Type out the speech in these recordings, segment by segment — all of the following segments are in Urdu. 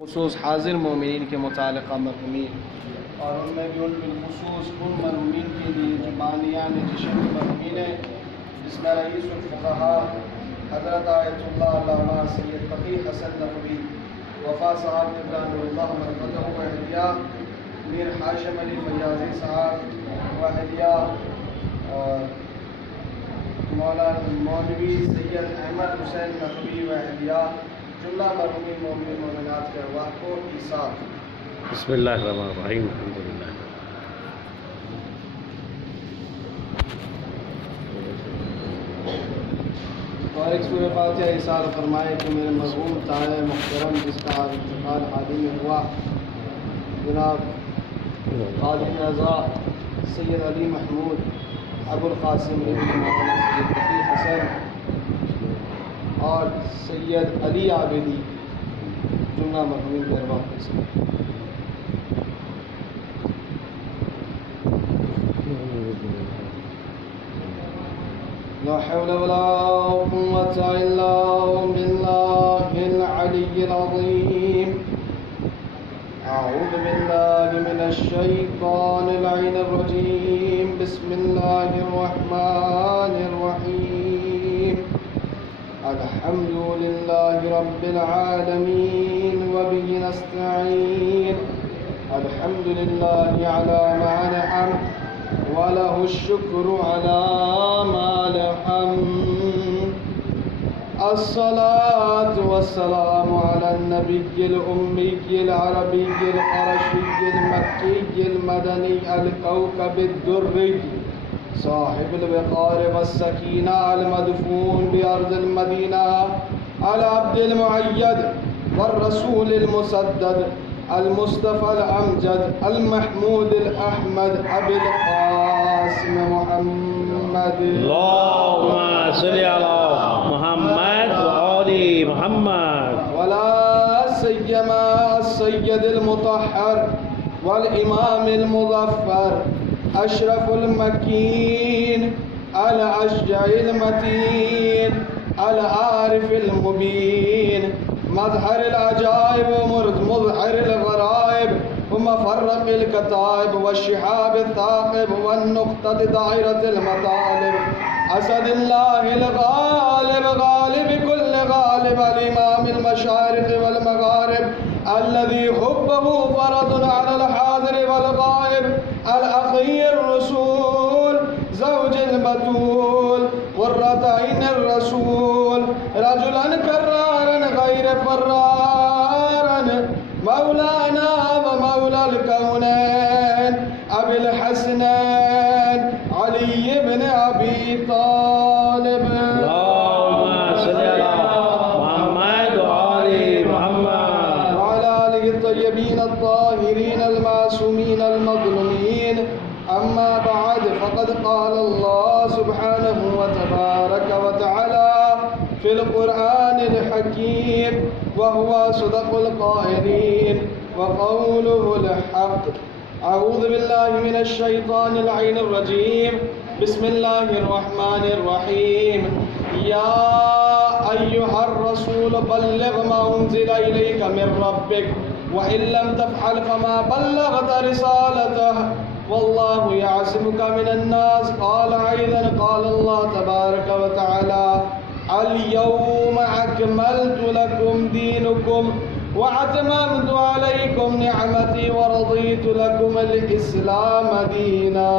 خصوص حاضر مومنین کے متعلقہ مرحومین، اور ان میں بھی ان بالخصوص ان مرحومین کے لیے جو بانیان جشن مرحومین ہیں، جس میں رئیس الفقہاء حضرت آیت اللہ علامہ سید تقی حسن نقوی، وفا صاحب ابراہیم اللہ مرکزہ و اہلیہ میر ہاشم علی فیاضی صاحب و اہلیہ، اور مولانا مولوی سید احمد حسین نقوی و اہلیہ، جملہ مرحومین مومنین مومنات کے ارواح کو ایثار۔ بسم اللہ الرحمن الرحیم، الحمدللہ۔ اور ایک سورہ فاتحہ ایثار فرمائے کہ میرے مرحوم تائے محترم جس کا انتقال حال ہی میں ہوا، جناب قاضی رضا سید علی محمود ابو القاسم ابن مولانا سید تقی حسن اور سید علی عابدی، جملہ مرحومین کے ارواح کو ایثار۔ لا حول ولا قوة إلا بالله العلي العظيم. أعوذ بالله من الشيطان اللعين الرجيم. بسم الله الرحمن الرحيم. الحمد لله رب العالمين وبه نستعين. الحمد لله على ما نعم وله الشكر على ما لحم. الصلاة والسلام على النبي الأمي العربي القرشي المكي المدني الكوكب الدري صاحب الوقار والسكينة المدفون بأرض المدينة العبد المؤيد والرسول المسدد المصطفى الأمجد المحمود الأحمد أبي القاسم محمد. اللهم صل على محمد وآل محمد. ولا سيما السيد المطهر والإمام المظفر أشرف المكين الأشجع المتين العارف المبين مظهر العجائب ومظهر الغرائب ومفرق الكتائب والشهاب الثاقب والنقطة دائرة المطالب أسد الله الغالب غالب كل غالب الإمام المشارق والمغارب الذي حبه فرض على الحاضر والغائب الأخي الرسول زوج البتول قرة عين الرسول رجلا كرارا غير فرارا مولانا ومولى الكونين أبي الحسنين علي بن أبي طالب. اللهم صل على محمد وآل محمد وعلى آله الطيبين الطاهرين المعصومين المظلومين. أما بعد، فقد قال الله سبحانه وتبارك وتعالى في القرآن الحكيم وهو صدق القائلين وقوله الحق. أعوذ بالله من الشيطان اللعين الرجيم. بسم الله الرحمن الرحيم. يا أيها الرسول بلغ ما أنزل إليك من ربك وإن لم تفعل فما بلغت رسالته والله يعصمك من الناس. قال أيضا قال الله تبارك وتعالى اليوم أكملت لكم دينكم وأتممت عليكم نعمتي ورضيت لكم الإسلام دينا.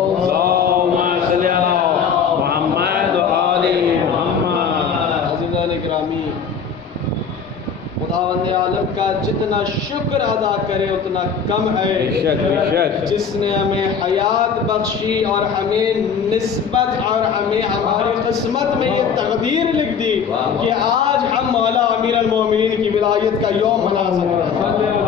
اللهم صل على محمد وآل محمد. عزیزان گرامی، خداوند عالم کا جتنا شکر ادا کرے اتنا کم ہے، بے شک بے شک. جس نے ہمیں حیات بخشی اور ہمیں نسبت اور ہمیں ہماری قسمت میں یہ تقدیر لکھ دی کہ آج ہم مولا امیر المومنین کی ولایت کا یوم منا سکتے ہیں۔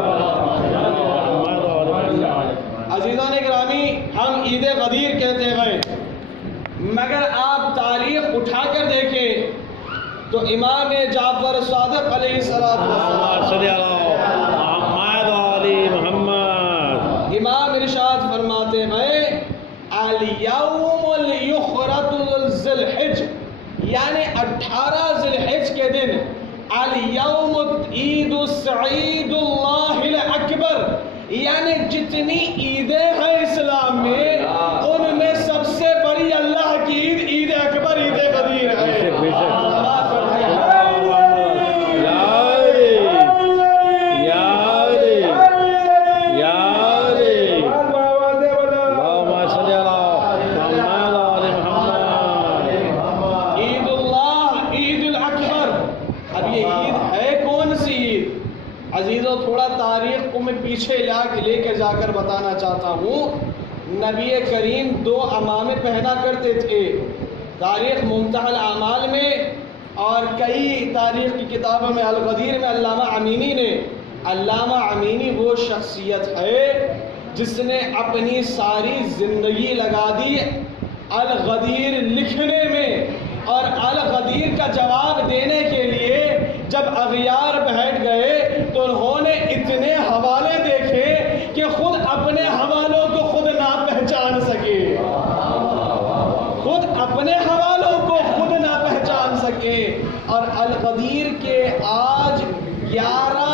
عزیزان گرامی، ہم عید غدیر کہتے ہیں، مگر آپ تاریخ اٹھا کر دیکھیں تو امام جعفر صادق علیہ السلام صلی اللہ محمد وآل محمد. امام ارشاد فرماتے ہیں الیوم الیخرۃ ذی الحج، یعنی 18 ذی الحج کے دن الیوم عید السعید میں جتنی عیدیں ہیں اسلام میں ان میں سب سے بڑی اللہ کی عید عید اکبر عید غدیر ہے. عزیزوں تھوڑا تاریخ کو میں پیچھے لے کے جا کر بتانا چاہتا ہوں. نبی کریم 2 عمامے پہنا کرتے تھے. تاریخ منتہی الاعمال میں اور کئی تاریخ کی کتابوں میں الغدیر میں علامہ امینی وہ شخصیت ہے جس نے اپنی ساری زندگی لگا دی الغدیر لکھنے میں. اور الغدیر کا جواب دینے کے لیے جب اغیار بیٹھ گئے تو انہوں نے اتنے حوالے دیکھے کہ خود اپنے حوالوں کو خود نہ پہچان سکے. خود اپنے حوالوں کو خود نہ پہچان سکے. اور الغدیر کے آج 11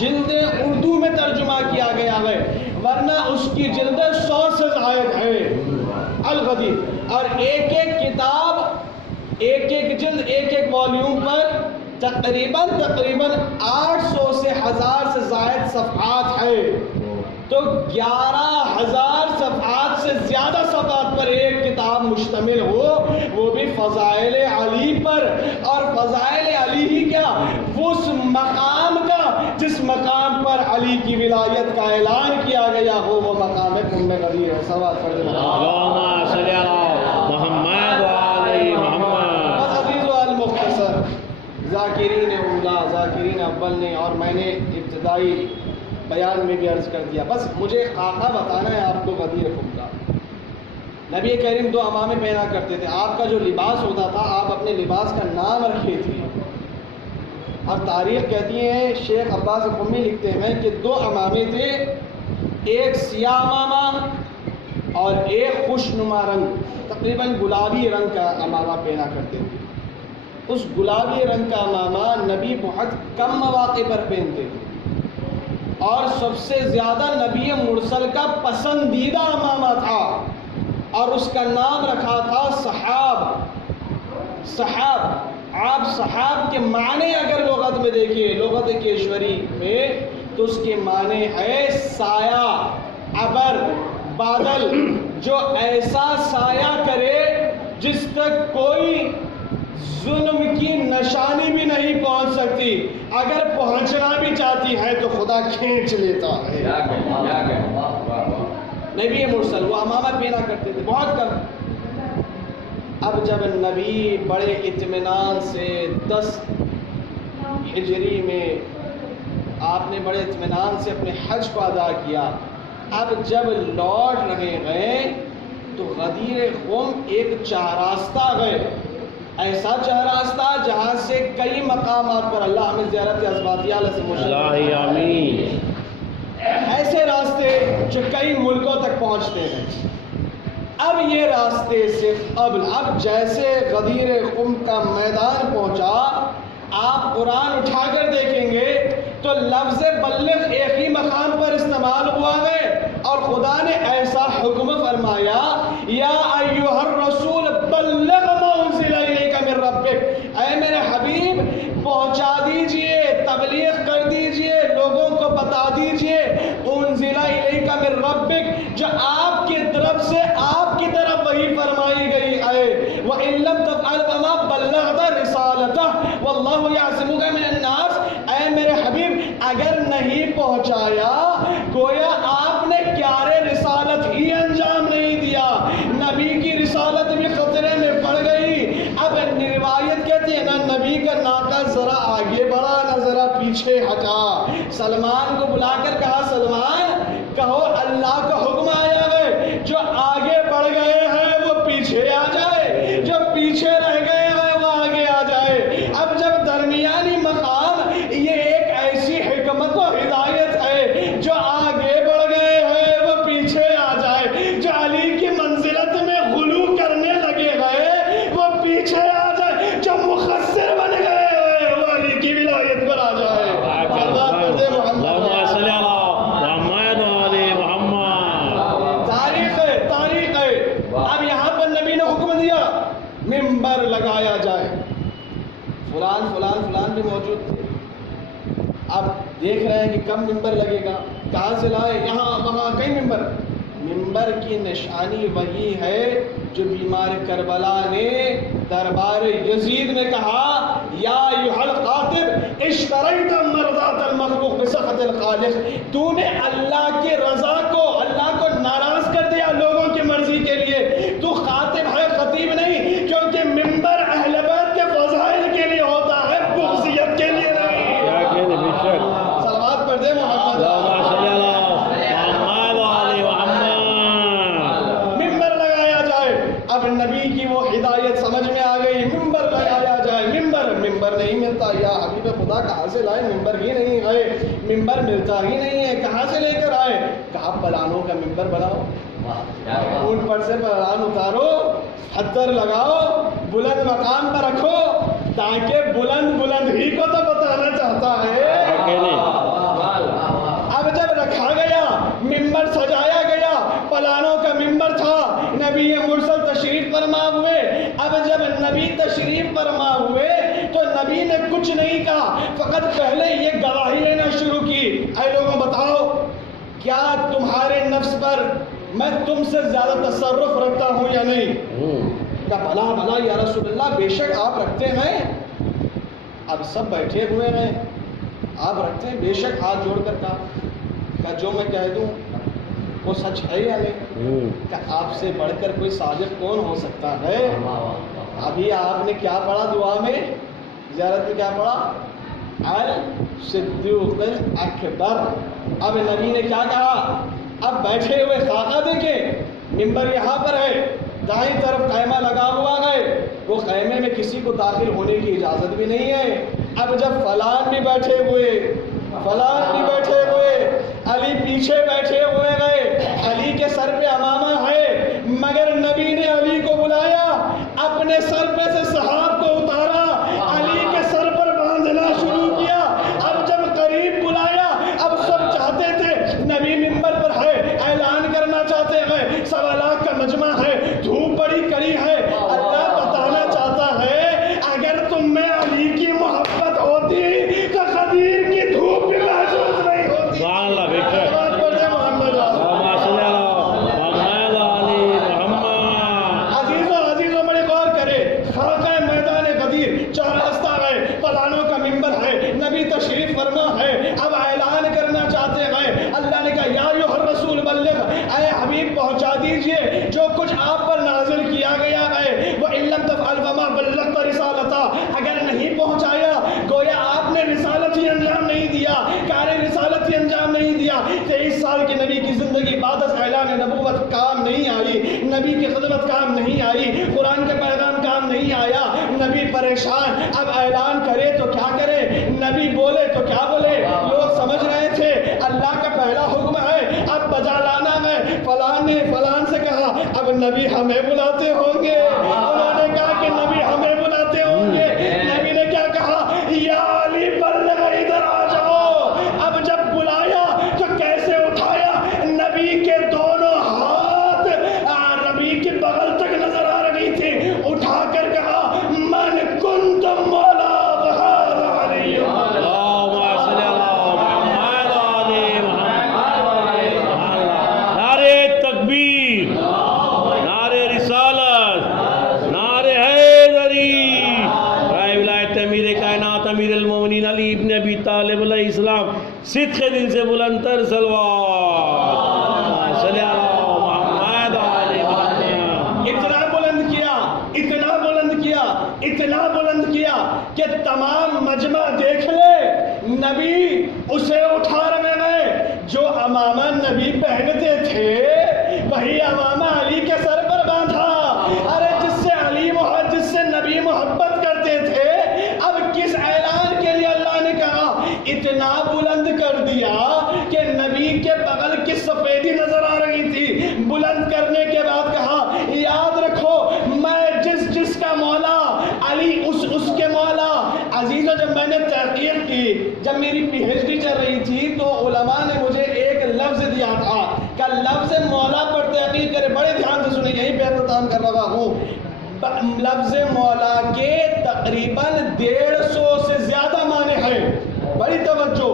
جلدیں اردو میں ترجمہ کیا گیا ہے، ورنہ اس کی جلدیں 100 سے زائد ہے الغدیر. اور ایک ایک کتاب ایک ایک جلد ایک ایک والیوم پر تقریباً 800 سے 1000 سے زائد صفحات ہے. تو 11,000 صفحات سے زیادہ صفحات پر ایک کتاب مشتمل ہو، وہ بھی فضائل علی پر. اور فضائل علی ہی کیا، اس مقام کا جس مقام پر علی کی ولایت کا اعلان کیا گیا ہو، وہ مقام ام غدیر ہے. سوال پڑھ دیں. اللہم صلی علی محمد و علی محمد. بس عزیز و المختصر ذاکرین اولا ذاکرین اول نے، اور میں نے ابتدائی بیان میں بھی عرض کر دیا، بس مجھے خاکہ بتانا ہے آپ کو غدیر قوم کا. نبی کریم 2 عمامے پہنا کرتے تھے. آپ کا جو لباس ہوتا تھا، آپ اپنے لباس کا نام رکھے تھے. اور تاریخ کہتی ہے، شیخ عباس قمی لکھتے ہیں کہ 2 عمامے تھے، ایک سیاہ عمامہ اور ایک خوشنما رنگ، تقریباً گلابی رنگ کا عمامہ پہنا کرتے تھے. اس گلابی رنگ کا عمامہ نبی بہت کم مواقع پر پہنتے تھے، اور سب سے زیادہ نبی مرسل کا پسندیدہ عمامہ تھا، اور اس کا نام رکھا تھا صحاب. آپ صحاب کے معنی اگر لغت میں دیکھیں، لغت کیشوری میں، تو اس کے معنی ہے سایہ، ابر، بادل، جو ایسا سایہ کرے جس تک کوئی ظلم کی نشانی بھی نہیں پہنچ سکتی. اگر پہنچنا بھی چاہتی ہے تو خدا کھینچ لیتا ہے. نبی مرسل وہ عمامہ پہنا کرتے تھے بہت کم. اب جب نبی بڑے اطمینان سے 10 ہجری میں آپ نے بڑے اطمینان سے اپنے حج کو ادا کیا، اب جب لوٹ رہے گئے تو غدیر قوم ایک چہراستہ گئے، ایسا چہراستہ جہاں سے کئی مقامات پر اللہ ہمیں زیارت ازباتیہ سے اللہ آمین، ایسے راستے جو کئی ملکوں تک پہنچتے ہیں. اب یہ راستے سے اب جیسے غدیر قم کا میدان پہنچا، آپ قرآن اٹھا کر دیکھیں گے تو لفظ بلغ ایک ہی مقام پر استعمال ہوا ہے، اور خدا نے ایسا حکم فرمایا، یا ایھا الرسول بلغ ما انزل الیک من ربک، اے میرے حبیب پہنچا دیجئے، تبلیغ کر دیجئے، لوگوں کو بتا دیجئے انزل الیک من ربک، جو آپ کی طرف سے آپ کی طرف وہی فرمائی گئی ہے. وَإِن لَّمْ تَفْعَلْ فَمَا بَلَّغْتَ رِسَالَتَهُ وَاللَّهُ يَعْصِمُكَ مِنَ النَّاسِ. اے میرے حبیب اگر نہیں پہنچایا گویا آپ نے کیارے رسالت ہی انجام نہیں دیا، نبی کی رسالت بھی خطرے میں پڑ گئی. اب روایت کہتے ہیں نا، نبی کا ناکہ ذرا آگے بڑھا نہ ذرا پیچھے ہٹا. سلمان کو بلا کر کہا، سلمان کہو اللہ کا حکم آیا ہے، جو آگے بڑھ گئے ہیں وہ پیچھے آ جائے، جو پیچھے رہ گئے ہیں وہ آگے آ جائے. اب جب درمیانی مقام، یہ ایک ایسی حکمت و ہدایت ہے، جو آگے بڑھ گئے ہیں وہ پیچھے آ جائے، جو علی کی منزلت میں غلو کرنے لگے گئے وہ پیچھے آ جائے، جو مخصر بن گئے ہیں وہ علی کی ولایت پر آ جائے. اللہم صلی علی محمد اب دیکھ رہے ہیں کہ کب ممبر لگے گا، کہاں سے لائے، یہاں وہاں کئی ممبر. ممبر کی نشانی وہی ہے جو بیمار کربلا نے دربار یزید میں کہا، یا ایھا القاتب اشتریت مرضات المخلوق بسخط الخالق. تو نے اللہ کی رضا کو، اللہ کو ناراض کر دیا لوگوں کی مرضی کے لیے. تو خاطب ہے، خطیب نہیں، کیونکہ ممبر اہل بیت کے فضائل کے لیے ہوتا ہے، بغضیت کے لیے نہیں. صلوات پڑھ دے محمد. ممبر لگایا جائے. اب نبی کی وہ ہدایت سمجھ میں آ گئی، ممبر لگایا جائے. ممبر نہیں ملتا، یا حبیب خدا کہاں سے لائے، ممبر ہی نہیں ہے، ممبر ملتا ہی نہیں ہے، کہاں سے لے کر آئے. کہا پلانوں کا ممبر بناؤ، اون پر سے پلان اتارو، حتر لگاؤ، بلند مقام پر رکھو، تاکہ بلند ہی کو تو بتانا چاہتا ہے. اب جب رکھا گیا، ممبر سجایا گیا، پلانوں کا ممبر تھا، نبی مرسل تشریف فرما ہوئے. اب جب نبی تشریف فرما ہوئے تو نبی نے کچھ نہیں کہا، فقط پہلے یہ گواہی لینا شروع کی. اے لوگوں بتاؤ، کیا تمہارے نفس پر میں تم سے زیادہ تصرف رکھتا ہوں یا نہیں؟ کہا بھلا بھلا یا رسول اللہ، بے شک آپ رکھتے ہیں. اب سب بیٹھے ہوئے ہیں، آپ رکھتے ہیں، بے شک ہاتھ جوڑ کر کہا جو میں کہہ دوں وہ سچ ہے یا نہیں؟ کہ آپ سے بڑھ کر کوئی صادق کون ہو سکتا ہے؟ ابھی آپ نے کیا پڑھا دعا میں، زیارت میں کیا پڑھا؟ الصدیق الاکبر. اب نبی نے کیا کہا؟ اب بیٹھے ہوئے خاکہ دیکھیں، ممبر یہاں پر ہے، دائیں طرف خیمہ لگا ہوا ہے، وہ خیمے میں کسی کو داخل ہونے کی اجازت بھی نہیں ہے. اب جب فلان بھی بیٹھے ہوئے، علی پیچھے بیٹھے ہوئے گئے، علی کے سر پہ امامہ ہے، مگر نبی نے علی کو بلایا، اپنے سر پہ سے سحاب کو اتارا، علی کے سر پر باندھنا شروع کیا. اب جب قریب بلایا، اب سب چاہتے تھے، نبی ممبر پر ہے، اعلان کرنا چاہتے ہیں، 1.25 لاکھ کا مجمع ہے، دھوپ بڑی کڑی ہے. اللہ بتانا چاہتا ہے، اگر تم میں علی کی محبت ہوتی تو غدیر کی دھوپ بھی محسوس نہیں ہوتی. عزیزوں بڑے غور کرے، خاکہ میدان غدیر، چہرستہ ہے، پلانوں کا ممبر ہے، نبی تشریف فرما ہے. اب اعلان کرنا چاہتے ہیں. اللہ نے کہا یا ایھا الرسول بلغ، اے حبیب پہنچا دیجئے جو کچھ آپ پر نازل کیا گیا ہے. وَإِن لَّمْ تَفْعَلْ فَمَا بَلَّغْتَ رِسَالَتَهُ، اگر نہیں پہنچایا گویا آپ نے رسالت ہی انجام نہیں دیا، کار رسالت ہی انجام نہیں دیا. 23 سال کے نبی کی زندگی بعد از اعلان نبوت کام نہیں آئی، نبی کی خدمت کام نہیں آئی، قرآن کے پیغام کام نہیں آیا، نبی پریشان. اب اعلان کرے تو کیا کرے، نبی بولے تو کیا بولے. لوگ سمجھ رہے تھے اللہ کا پہلا حکم ہے اب بجا لانا ہے. فلان نے فلان سے کہا اب نبی ہمیں بلاتے ہوں گے. انہوں نے کہا کہ نبی ہمیں بلاتے ہوں گے. نبی نے کیا کہا، یا علی بلغ، ادھر آ جاؤ. اب جب بلایا تو کیسے اٹھایا، نبی کے دونوں ہاتھ نبی کے بغل تک نظر آ رہی تھی. اٹھا کر کہا من کنت مولا علی. امیر المومنین علی ابن ابی طالب علیہ السلام صدق دل سے بلند تر صلوات صلی اللہ محمد علیہ وسلم. اتنا بلند کیا، اتنا بلند کیا، اتنا بلند کیا کہ تمام مجمع دیکھ لے، نبی اسے اٹھا رہے ہیں. جو امامہ نبی پہنتے تھے وہی امامہ علی کے سر پر باندھا. ارے جس سے نبی محبت کرتے تھے، اب کس اعلان کے لیے اللہ نے کہا، اتنا بلند کر دیا کہ نبی کے بغل کی سفیدی نظر آ رہی تھی. بلند کرنے کے بعد کہا یاد رکھو میں جس کا مولا علی اس کے مولا. عزیزو جب میں نے تحقیق کی، جب میری پی ایچ ڈی چل رہی تھی تو علماء نے مجھے ایک لفظ دیا تھا کہ لفظ مولا پر تحقیق کرے. بڑے دھیان سے سنیں، یہیں پہ اختتام کر رہا ہوں. لفظ مولا کے تقریباً 150 سے زیادہ معنی ہیں. بڑی توجہ.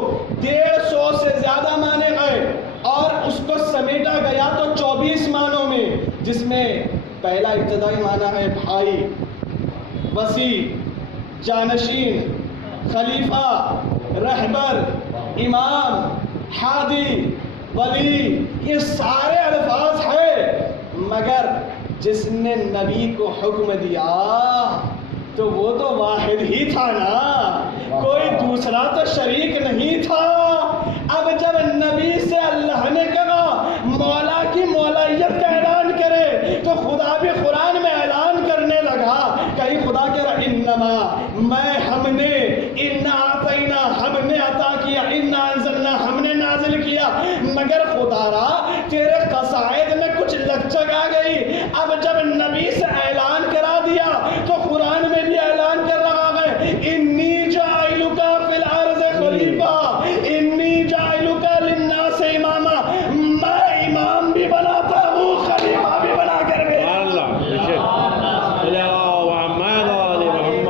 بایا ابتدائی معنی ہے بھائی، وسیع، جانشین، خلیفہ، رہبر، امام، ہادی، ولی، یہ سارے الفاظ ہیں، مگر جس نے نبی کو حکم دیا تو وہ تو واحد ہی تھا نا، کوئی دوسرا تو شریک نہیں تھا۔ اب جب نبی سے اللہ نے کہا مولا کی مولائیت کا اعلان کرے تو خدا بھی قرآن میں اعلان کرنے لگا، کہیں خدا کہہ رہا انما ہم نے انا ہم نے عطا کیا، انا انزلنا ہم نے نازل کیا، مگر خدا را تیرے قصائد میں کچھ لچک آ گئی۔ اب جب نبی سے اعلان کرا دیا تو قرآن میں بھی اعلان کر رہا ہے انی جاعلک فی الارض خلیفہ، انی جاعلک للناس اماما، میں امام بھی بناتا ہوں، خلیفہ بھی بنا کر بھیجتا ہوں۔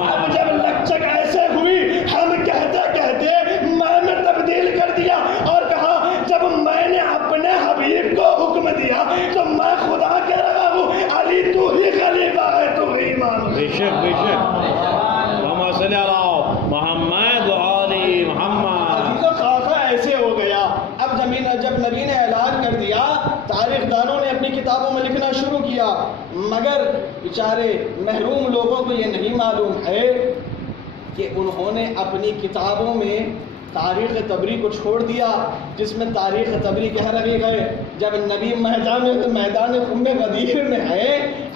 اب جب لچک ایسے ہوئی، ہم کہتے کہتے میں تبدیل کر دیا اور کہا جب میں نے اپنے حبیب کو حکم دیا تو میں خدا کہہ رہا ہوں علی تو ہی خلیفہ ہے، تو ہی امام ہے۔ بے شک بے شک، اللہم صلی علی محمد وعلی محمد۔ عزیزو خاصہ ایسے ہو گیا۔ اب جب نبی نے اعلان کر دیا، تاریخ دانوں نے اپنی کتابوں میں لکھنا شروع کیا، مگر بیچارے محروم لوگوں کو یہ نہیں معلوم ہے کہ انہوں نے اپنی کتابوں میں تاریخ تبری کو چھوڑ دیا، جس میں تاریخ تبری کہہ رہے گئے جب نبی میدان خم غدیر میں ہے،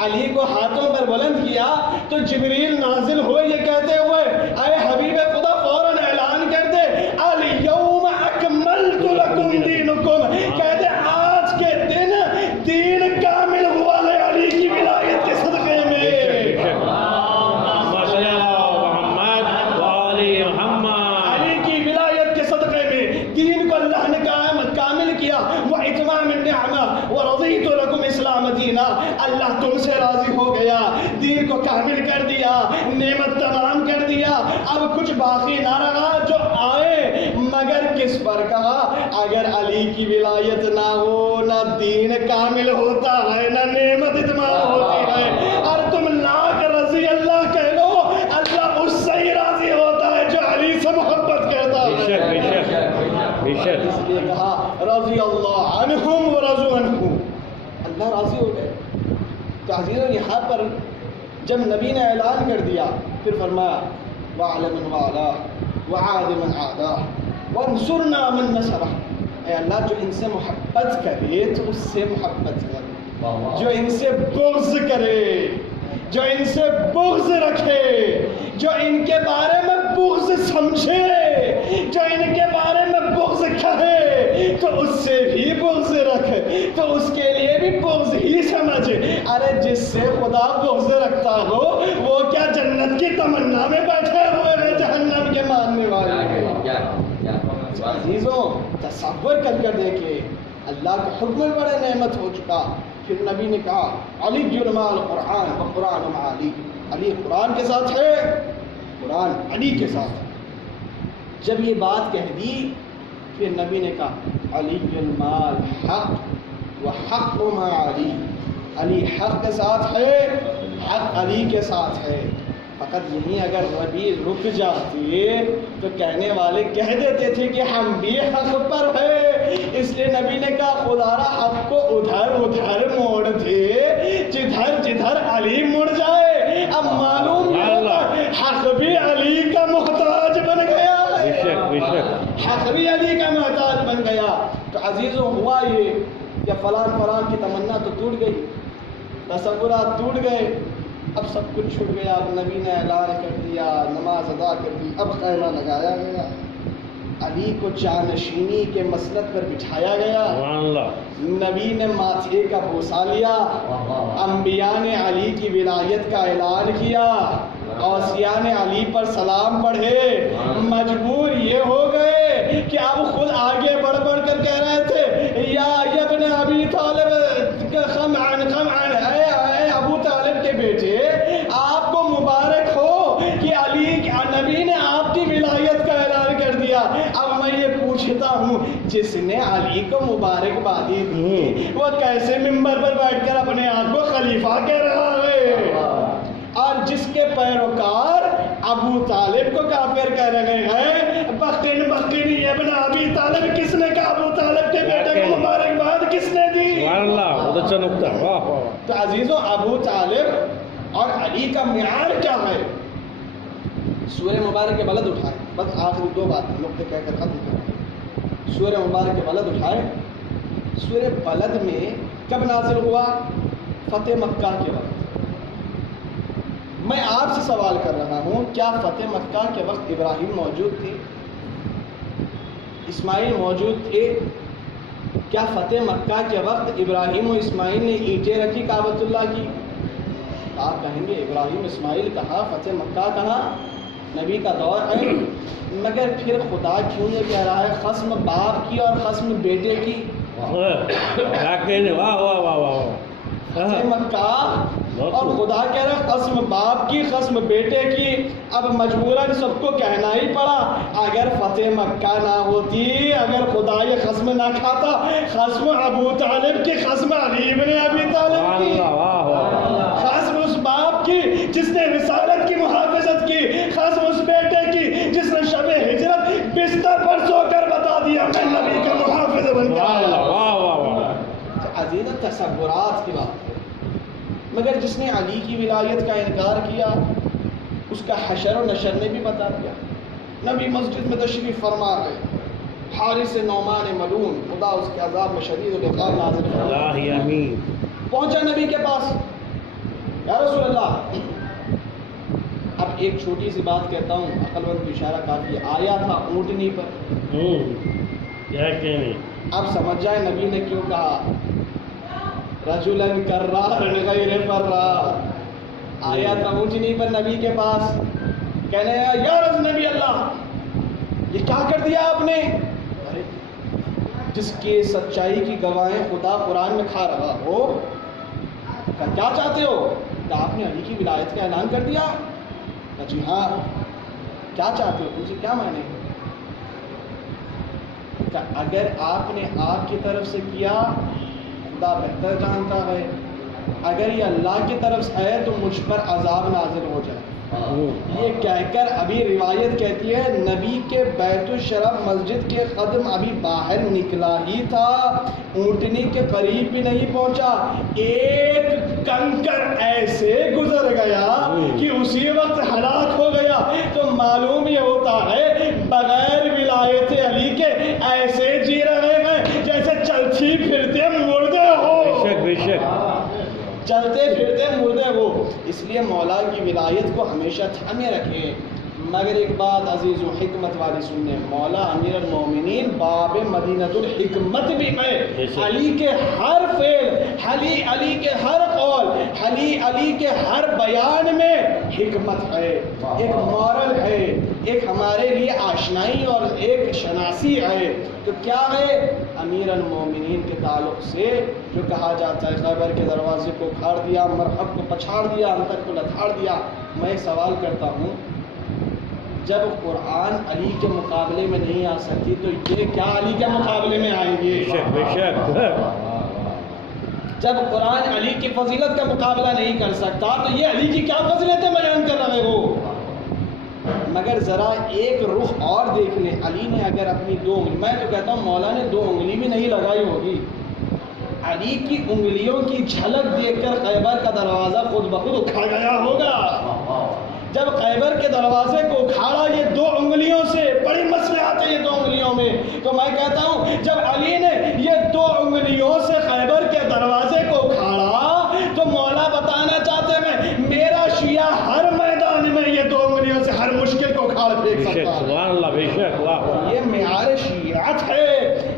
علی کو ہاتھوں پر بلند کیا تو جبریل نازل ہوئے یہ کہتے ہوئے اے حبیب خدا فوراً اعلان کر دے الیوم اکملت لکم دینکم، کہتے آج کے دن دین کامل ہوا ہے علی کی ولایت کے صدقے میں۔ دین کو اللہ نے کامل کیا، وہ اتمام النعمہ ورضیت لکم اسلام دینا، اللہ تم سے راضی ہو گیا، دین کو کامل کر دیا، نعمت تمام کر دیا، اب کچھ باقی نہ رہا جو آئے، مگر کس پر کہا اگر علی کی ولایت نہ ہو نہ دین کامل ہوتا ہے نہ نعمت اتمام ہوتی ہے، اور تم لاکھ رضی اللہ کہہ لو اللہ اس سے ہی راضی ہوتا ہے جو علی سے محبت کرتا ہے۔ اس لیے کہا رضی اللہ عنہم ورضوا عنہ، اللہ راضی ہو گئے۔ تو عزیزوں یہاں پر جب نبی نے اعلان کر دیا پھر فرمایا وَعْلَ مَنْ وَعْلَاهُ وَعَادِ مَنْ عَادَاهُ وَانْصُرْنَا مَنْ نَصَرَهُ، اے اللہ جو ان سے محبت کرے تو اس سے محبت کر، جو ان سے بغض کرے، جو ان سے بغض رکھے، جو ان کے بارے میں بغض سمجھے، جو ان کے بارے میں بغض کہے تو اس سے بھی بغض رکھ، تو اس کے لیے بھی بغض ہی سمجھ۔ ارے جس سے خدا بغض رکھتا ہو وہ کیا جنت کی تمنا میں بیٹھے ہوئے ہیں جہنم کے ماننے والے؟ عزیزوں تصور کر کر دیکھیں، اللہ کا حکم بڑے نعمت ہو چکا، پھر نبی نے کہا علی مع القرآن وقرآن مع علی، علی قرآن کے ساتھ ہے، قرآن علی کے ساتھ ہے۔ جب یہ بات کہہ دی پھر نبی نے کہا علی مع الحق وحق مع علی، علی حق کے ساتھ ہے، حق علی کے ساتھ ہے۔ فقط یہیں اگر نبی رک جاتے تو کہنے والے کہہ دیتے تھے کہ ہم بھی حق پر ہے، اس لیے نبی نے کہا خدا را حق کو ادھر ادھر موڑ دے، جدھر جدھر علی مڑ جائے۔ اب معلوم ہوتا حق بھی علی کا محتاج بن گیا ہے، حق بھی علی کا محتاج بن گیا۔ تو عزیزوں ہوا یہ کہ فلان فلان کی تمنا تو ٹوٹ گئی، تصورات ٹوٹ گئے، اب سب کچھ چھوٹ گیا۔ اب نبی نے اعلان کر دیا، نماز ادا کر دی، اب خیمہ لگایا گیا، علی کو جانشینی کے مسند پر بٹھایا گیا، نبی نے ماتھے کا بوسہ لیا، انبیاء نے علی کی ولایت کا اعلان کیا، اوصیاء نے علی پر سلام پڑھے، مجبور یہ ہو گئے کہ اب خود آگے بڑھ بڑھ کر کہہ رہے تھے یا ابن ابی طالب خمعن اے ابو طالب کے بیٹے آپ کو مبارک ہو کہ علی نبی نے آپ کی ولایت کا اعلان کر دیا۔ اب میں یہ پوچھتا ہوں جس نے علی کو مبارکبادی دی وہ کیسے ممبر پر بیٹھ کر اپنے آپ کو خلیفہ کہہ رہا ہے؟ اور جس کے پیروکار ابو طالب کو کافر کہہ رہے ہیں، بقین بقین ابن ابی طالب، کس نے کہا ابو طالب کے بیٹے کو مبارکباد کس نے دی؟ سبحان اللہ، بہت اچھا نکتہ، واہ واہ۔ تو عزیزوں، ابو طالب اور علی کا معیار کیا ہے؟ سورہ مبارک کے بلد اٹھائے، بس آخری دو باتیں نقطے کہہ کر ختم کریں۔ سورہ مبارک کے بلد اٹھائے، سورہ بلد میں کب نازل ہوا؟ فتح مکہ کے وقت۔ میں آپ سے سوال کر رہا ہوں، کیا فتح مکہ کے وقت ابراہیم موجود تھے؟ اسماعیل موجود تھے؟ کیا فتح مکہ کے وقت ابراہیم و اسماعیل نے اینٹیں رکھی کعبۃ اللہ کی؟ آپ کہیں گے ابراہیم اسماعیل کہا، فتح مکہ کہا، نبی کا دور ہے، مگر پھر خدا کیوں یہ کہہ رہا ہے خصم باپ کی اور خصم بیٹے کی؟ واہ واہ واہ واہ۔ فتح مکہ اور خدا کہہ رہا ہے قسم باپ کی، قسم بیٹے کی۔ اب مجبوراً سب کو کہنا ہی پڑا، اگر فتح مکہ نہ ہوتی، اگر خدا یہ قسم نہ کھاتا، قسم ابو طالب کی، قسم علی بن ابی طالب کی، قسم اس باپ کی جس نے رسالت کی محافظت کی، قسم اس بیٹے کی جس نے شب ہجرت بستر پر سو کر بتا دیا میں نبی کا محافظ بن گیا۔ عزیز تصورات کی بات ہے، مگر جس نے علی کی ولایت کا انکار کیا اس کا حشر و نشر نے بھی بتا دیا۔ نبی مسجد میں تشریف فرما گئے، حارث نعمان ملعون، خدا اس کے عذاب میں شدید العقاب نازل فرمائے، پہنچا نبی کے پاس، یا رسول اللہ۔ اب ایک چھوٹی سی بات کہتا ہوں، عقل مند کو اشارہ کافی، آیا تھا اونٹنی پر، اب سمجھ جائے نبی نے کیوں کہا رجلن کرار غیر فرار، آیا تھا اونٹنی پر نبی کے پاس، کہنے لگا یا رسول نبی اللہ یہ کیا کر دیا آپ نے؟ ارے جس کی سچائی کی گواہیں خدا قرآن میں کھا رہا ہو، کیا چاہتے ہو؟ کہ آپ نے علی کی ولایت کا اعلان کر دیا؟ کہ جی ہاں، کیا چاہتے ہو؟ تم سے کیا مانے؟ کہ اگر آپ نے آپ کی طرف سے کیا خدا بہتر جانتا ہے، اگر یہ اللہ کی طرف سے ہے تو مجھ پر عذاب نازل ہو جائے۔ یہ کہہ کر ابھی روایت کہتی ہے نبی کے بیت الشرف مسجد کے قدم ابھی باہر نکلا ہی تھا، اونٹنی کے قریب بھی نہیں پہنچا، ایک کنکر ایسے گزر گیا کہ اسی وقت ہلاک ہو گیا۔ تو معلوم یہ ہوتا ہے بغیر ولایت علی کے ایسے جی رہے ہیں جیسے چلتے پھرتے مردے ہو، بے شک چلتے پھرتے مردے ہو۔ اس لیے مولا کی ولایت کو ہمیشہ تھامے رکھیں۔ مگر ایک بات عزیز و حکمت والی سننے، مولا امیر المومنین باب مدینۃ الحکمت بھی ہے۔ علی کے ہر فعل، علی کے ہر قول، علی کے ہر بیان میں حکمت ہے، ایک مورل ہے، ایک ہمارے لیے آشنائی اور ایک شناسی ہے۔ تو کیا ہے؟ امیر المومنین کے تعلق سے جو کہا جاتا ہے خیبر کے دروازے کو اکھاڑ دیا، مرحب کو پچھاڑ دیا، انتر کو لتھاڑ دیا۔ میں ایک سوال کرتا ہوں، جب قرآن علی کے مقابلے میں نہیں آ سکتی تو یہ کیا علی کے مقابلے میں آئیں گے؟ بے شک جب قرآن علی کی فضیلت کا مقابلہ نہیں کر سکتا تو یہ علی کی کیا فضیلتیں بیان کر رہے ہو؟ مگر ذرا ایک رخ اور دیکھ لیں، علی نے اگر اپنی دو انگلی، میں تو کہتا ہوں مولا نے دو انگلی بھی نہیں لگائی ہوگی، علی کی انگلیوں کی جھلک دیکھ کر خیبر کا دروازہ خود بخود اکھڑ گیا ہوگا۔ جب خیبر کے دروازے کو اکھاڑا یہ دو انگلیوں سے، بڑی مسئلے آتے ہیں یہ دو انگلیوں میں، تو میں کہتا ہوں جب علی نے یہ دو انگلیوں سے خیبر کے دروازے کو اکھاڑا تو مولا بتانا چاہتے ہیں میرا شیعہ ہر میدان میں یہ دو انگلیوں سے ہر مشکل کو اکھاڑ پھینک سکتا ہے۔ سبحان اللہ، بے شک اللہ۔ یہ معیار شیعت ہے،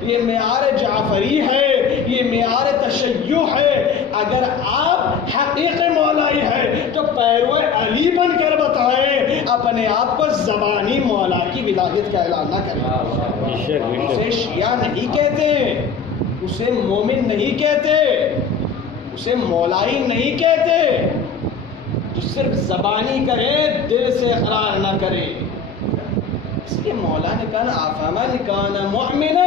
یہ معیار جعفری ہے، یہ معیار تشیع ہے۔ اگر آپ حقیقی مولائی ہے تو پیرو علی بن کر بتائیں، اپنے آپ کو زبانی مولا کی ولایت کا اعلان نہ کریں۔ اسے شیعہ نہیں کہتے، اسے مومن نہیں کہتے، اسے مولائی نہیں کہتے، جو صرف زبانی کرے دل سے اقرار نہ کرے۔ اس لیے مولا نے کہا افمن کان مؤمنا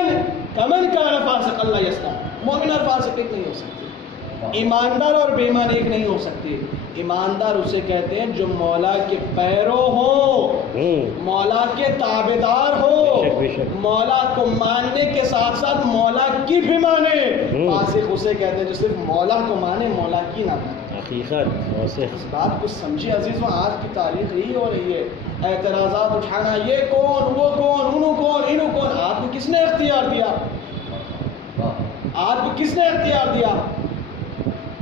کمن کان فاسقا لا یستوی، مومن اور فاسق ایک نہیں ہو سکتے۔ ایماندار اور بے ایمان ایک نہیں ہو سکتے. ایماندار اسے کہتے ہیں جو مولا کے پیرو ہو، مولا کے تابعدار ہو، مولا کو ماننے کے ساتھ ساتھ مولا کی بھی مانے. فاسق اسے کہتے ہیں جو صرف مولا کو مانے، مولا کی نہ مانے. حقیقت اس بات کو سمجھے عزیزوں، آج کی تاریخ یہی ہو رہی ہے. اعتراضات اٹھانا، یہ کون، وہ کون، انہوں کون، انہوں کون. آپ کو کس نے اختیار دیا؟ آپ کو کس نے اختیار دیا؟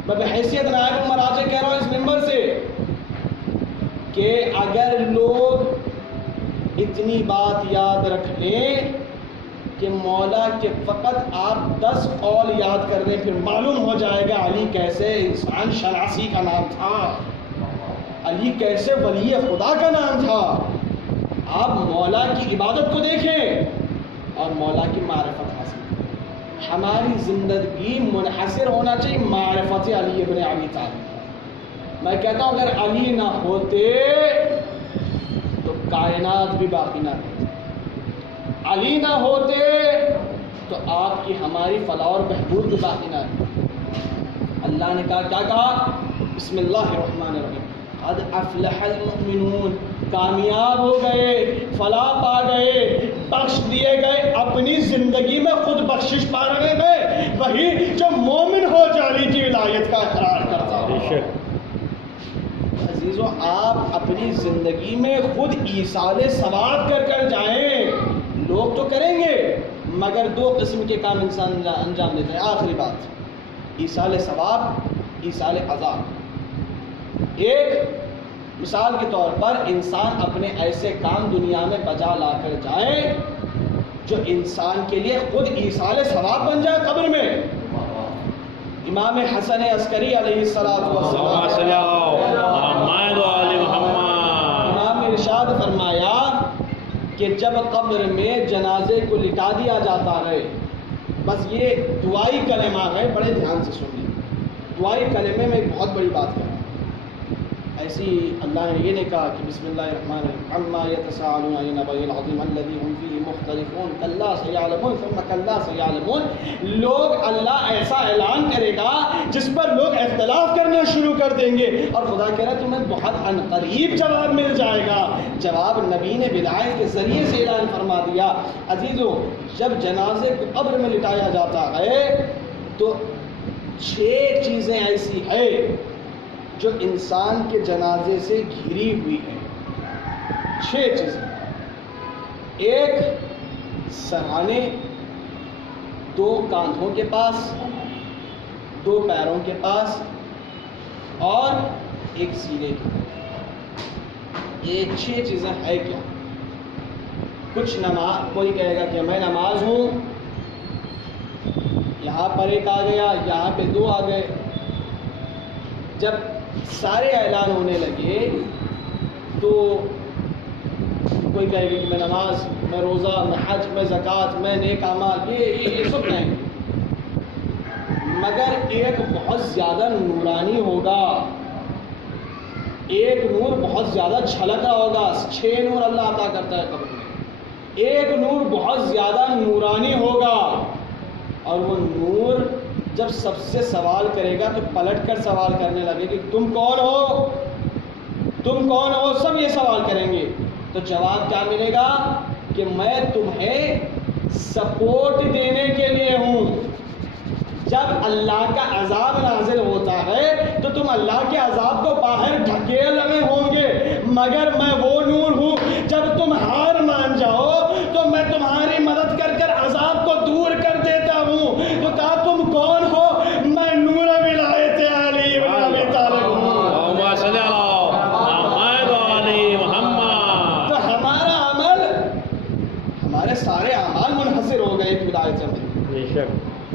میں بحیثیت نائب المراجع کہہ رہا ہوں اس ممبر سے کہ اگر لوگ اتنی بات یاد رکھ لیں کہ مولا کے فقط آپ 10 قول یاد کر لیں، پھر معلوم ہو جائے گا علی کیسے انسان شناسی کا نام تھا، علی کیسے ولی خدا کا نام تھا. آپ مولا کی عبادت کو دیکھیں اور مولا کی معرفت حاصل کریں. ہماری زندگی منحصر ہونا چاہیے معرفت علی ابن ابی طالب. میں کہتا ہوں اگر علی نہ ہوتے تو کائنات بھی باقی نہ رہتی. علی نہ ہوتے تو آپ کی ہماری فلاح اور بہبود بھی باقی نہ رہتی. اللہ نے کہا، کیا کہا؟ بسم اللہ الرحمن الرحیم، قد افلح المؤمنون، کامیاب ہو گئے، فلاح پا گئے، بخش دیے گئے، اپنی زندگی میں خود بخشش پا رہے گئے وہی جو مومن ہو جانے کی ولایت کا اقرار کرتا ہے. عزیزوں، آپ اپنی زندگی میں خود ایصال ثواب کر جائیں. لوگ تو کریں گے مگر 2 قسم کے کام انسان انجام دیتا ہے. آخری بات، ایصال ثواب، ایصال عذاب. ایک مثال کے طور پر انسان اپنے ایسے کام دنیا میں بجا لا کر جائے جو انسان کے لیے خود ایصال ثواب بن جائے قبر میں. امام حسن عسکری علیہ السلام امام نے ارشاد فرمایا کہ جب قبر میں جنازے کو لٹا دیا جاتا ہے، بس یہ دعائی کلمہ ہے، بڑے دھیان سے سن لیں. دعائی کلمے میں ایک بہت بڑی بات کریں. ایسی اللہ نے یہ نہیں کہا کہ بسم اللہ الرحمن الرحیم عما یتساءلون عن النبأ العظیم الذی هم فیہ مختلفون کلا سیعلمون ثم کلا سیعلمون. لوگ اللہ ایسا اعلان کرے گا جس پر لوگ اختلاف کرنا شروع کر دیں گے اور خدا کہہ رہا ہے تمہیں بہت ان قریب جواب مل جائے گا. جواب نبی نے ولایت کے ذریعے سے اعلان فرما دیا. عزیزوں، جب جنازے کو قبر میں لٹایا جاتا ہے تو 6 چیزیں ایسی ہیں جو انسان کے جنازے سے گھری ہوئی ہے. 6 چیزیں. ایک سرہانے، 2 کاندھوں کے پاس، 2 پیروں کے پاس اور 1 سینے کے پاس. یہ 6 چیزیں ہے کیا؟ کچھ نماز، کوئی کہے گا کہ میں نماز ہوں، یہاں پر 1 آ گیا، یہاں پہ 2 آ گئے. جب سارے اعلان ہونے لگے تو کوئی کہے گا کہ میں نماز، میں روزہ، میں حج، میں زکوٰۃ، میں نیک اعمال، یہ سب کہیں گے. مگر ایک بہت زیادہ نورانی ہوگا، ایک نور بہت زیادہ چھلک رہا ہوگا. 6 نور اللہ عطا کرتا ہے قبر میں. ایک نور بہت زیادہ نورانی ہوگا اور وہ نور جب سب سے سوال کرے گا تو پلٹ کر سوال کرنے لگے کہ تم کون ہو، تم کون ہو. سب یہ سوال کریں گے تو جواب کیا ملے گا کہ میں تمہیں سپورٹ دینے کے لیے ہوں. جب اللہ کا عذاب نازل ہوتا ہے تو تم اللہ کے عذاب کو باہر ڈھکیل رہے ہوں گے، مگر میں وہ نور ہوں جب تم ہار مان جاؤ تو میں تمہاری مدد کر کر عذاب کو دور کر دیتا ہوں. تو کہا تم کون ہو؟ میں نور ولایت علی ابن ابی طالب ہوں. تو ہمارا عمل، ہمارے سارے اعمال منحصر ہو گئے ایک ولایت میں.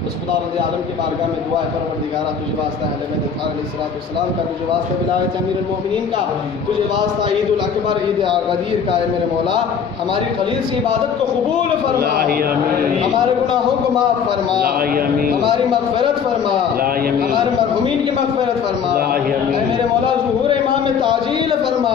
اس خداوند عالم کی بارگاہ میں دعا ہے پروردگارہ تجھے واسطہ اہل بیت اطہار علیہ السلام کا، تجھے واسطہ ولایت امیر المومنین کا، تجھے واسطہ عید الاکبر، عید غدیر کا، اے میرے مولا ہماری قلیل سی عبادت کو قبول فرما، ہمارے گناہوں کو معاف فرما، ہماری مغفرت فرما، ہمارے مرحومین کی مغفرت فرما. اے میرے مولا ظہور امام تعجیل فرما،